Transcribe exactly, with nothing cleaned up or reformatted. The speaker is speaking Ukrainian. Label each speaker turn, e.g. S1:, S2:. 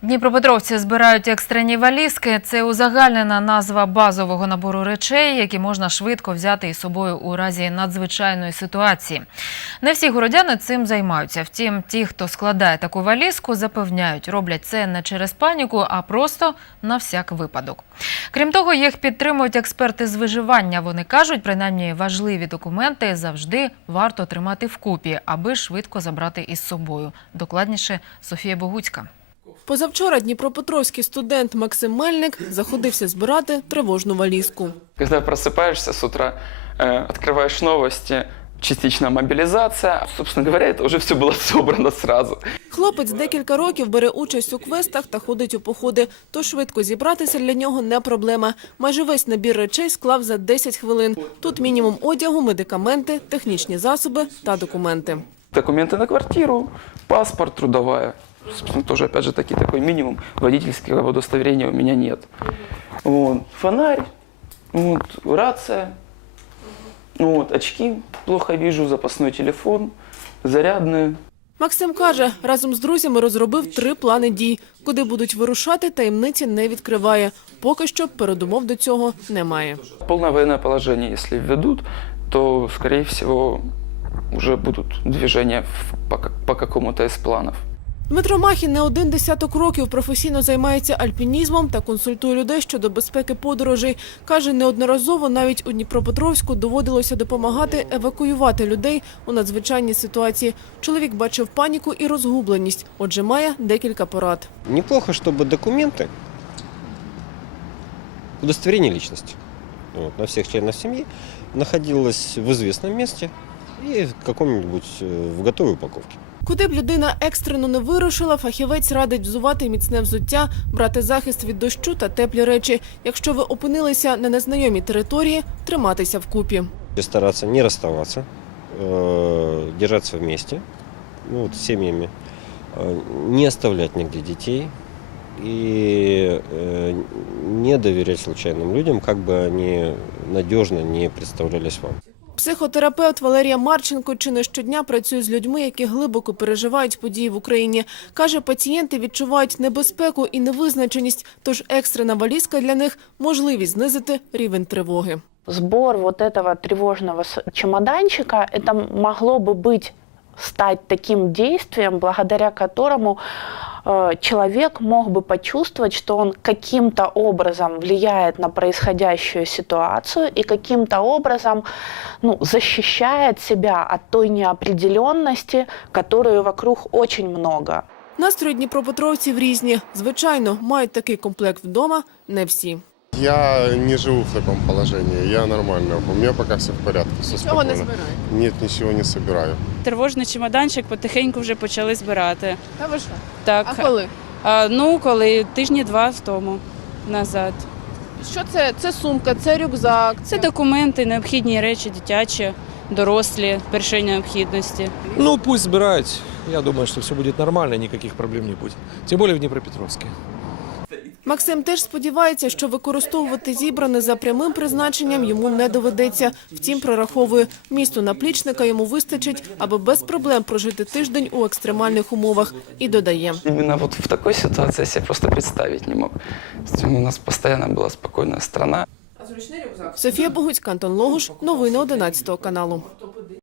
S1: Дніпропетровці збирають екстрені валізки. Це узагальнена назва базового набору речей, які можна швидко взяти із собою у разі надзвичайної ситуації. Не всі городяни цим займаються. Втім, ті, хто складає таку валізку, запевняють, роблять це не через паніку, а просто на всяк випадок. Крім того, їх підтримують експерти з виживання. Вони кажуть, принаймні важливі документи завжди варто тримати вкупі, аби швидко забрати із собою. Докладніше Софія Богуцька.
S2: Позавчора дніпропетровський студент Максим Мельник заходився збирати тривожну валізку.
S3: Когда просыпаешься с утра, э, открываешь новости, частичная мобилизация. Собственно говоря, это уже все было собрано сразу.
S2: Хлопець декілька років бере участь у квестах та ходить у походи, тож швидко зібратися для нього не проблема. Майже весь набір речей склав за десять хвилин. Тут мінімум одягу, медикаменти, технічні засоби та документи.
S3: Документы на квартиру, паспорт, трудовая. Собственно, тоже, опять же, таки, такой минимум. Водительского удостоверения у меня нет. Вот. Фонарь, вот. Рация, вот. Очки плохо вижу, запасной телефон, зарядные.
S2: Максим каже, разом з друзями розробив три плани дій. Куди будуть вирушати, таємниці не відкриває. Поки що передумов до цього немає.
S3: Полное военное положение, если введут, то, скорее всего, уже будут движения по, по какому-то из планов.
S2: Дмитро Махін не один десяток років професійно займається альпінізмом та консультує людей щодо безпеки подорожей. Каже, неодноразово навіть у Дніпропетровську доводилося допомагати евакуювати людей у надзвичайній ситуації. Чоловік бачив паніку і розгубленість, отже має декілька порад.
S4: Неплохо, чтобы документы, удостоверение личности вот, на всех членов семьи находилось в известном месте и в каком-нибудь в готовой упаковке.
S2: Куди б людина екстрено не вирушила, фахівець радить взувати міцне взуття, брати захист від дощу та теплі речі. Якщо ви опинилися на незнайомій території, триматися вкупі.
S4: Стараться не расставаться, держаться вместе, ну, вот, с семьями, не оставлять нигде детей и не доверять случайным людям, как бы они надежно не представлялись вам.
S2: Психотерапевт Валерія Марченко чи не щодня працює з людьми, які глибоко переживають події в Україні. Каже, пацієнти відчувають небезпеку і невизначеність, тож екстрена валізка для них – можливість знизити рівень тривоги.
S5: Сбор вот этого тревожного чемоданчика, это могло бы быть, стать таким действием, благодаря которому человек мог бы почувствовать, что он каким-то образом влияет на происходящую ситуацию и каким-то образом ну, защищает себя от той неопределенности, которую вокруг очень много.
S2: Настрої дніпропетровців різні. Звичайно, мають такий комплект вдома не всі.
S6: Я не живу в таком положении, я нормально. У меня пока все в порядке, все
S2: Нічого не
S6: спокойно.
S2: збираю?
S6: Нет, ничего не собираю.
S7: Тривожний чемоданчик потихеньку вже почали збирати.
S2: Та ви що?
S7: Так.
S2: А коли?
S7: А, ну, коли тижні два тому назад.
S2: Що це? Це сумка, це рюкзак.
S7: Це документи, необхідні речі, дитячі, дорослі, першої необхідності.
S8: Ну, пусть собирают. Я думаю, что все будет нормально, никаких проблем не будет. Тем более в Днепропетровске.
S2: Максим теж сподівається, що використовувати зібране за прямим призначенням йому не доведеться. Втім, прораховує, місту наплічника йому вистачить, аби без проблем прожити тиждень у екстремальних умовах. І додає.
S3: Именно вот в такой ситуации я себе просто представить не мог. У нас постоянно была спокойная страна.
S2: Софія Богуцька, Антон Логуш. Новини одинадцятого каналу.